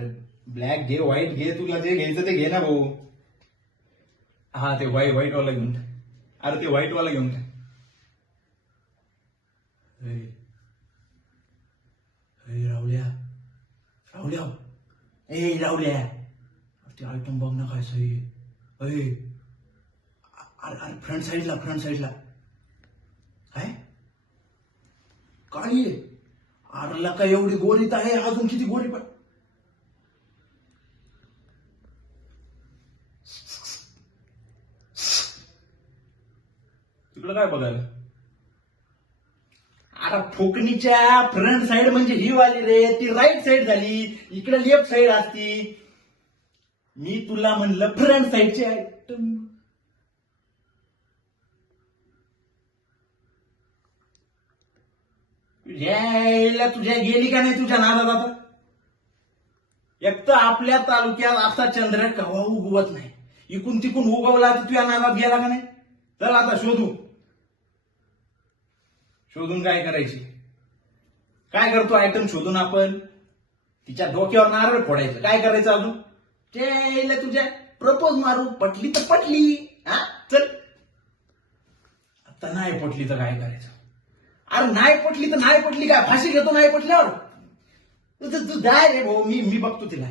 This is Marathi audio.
अरे ब्लॅक घे, व्हाईट घे, तुला जे घ्यायचं ते घे ना भाऊ. हा ते व्हाईट वाला घेऊन टाक. अरे ते व्हाईट वाला घेऊन टाक. राहुल्या राहुल्या ए राहुल्या ते आयटम बघ ना काय सही अरे अरे फ्रंट साईडला काय काळी अरे लका एवढी गोरीत आहे अजून किती गोरी पण तिकडं काय बघायला अरे फुकणीच्या फ्रंट साइड म्हणजे ही वाली रे ती राईट साइड झाली इकडे लेफ्ट साइड असती मी तुला म्हणलं फ्रंट साइडचे आयटम तुझ्या गेली का नाही तुझ्या नादात आता एक तर आपल्या तालुक्यात असा चंद्र कवा उगवत नाही इकून तिकून उगवला तर तुझ्या नादात गेला का नाही चल आता शोधून काय करायची काय करतो आयटम शोधून आपण तिच्या डोक्यावर नारळ फोडायचं काय करायचं अजून ते तुझ्या प्रपोज मारू पटली तर पटली हा चल आता नाही पटली तर काय करायचं अरे नाही पटली तर नाही पटली काय फाशी घेतो नाही पटल्यावर तू जाय रे भाऊ मी बघतो तिला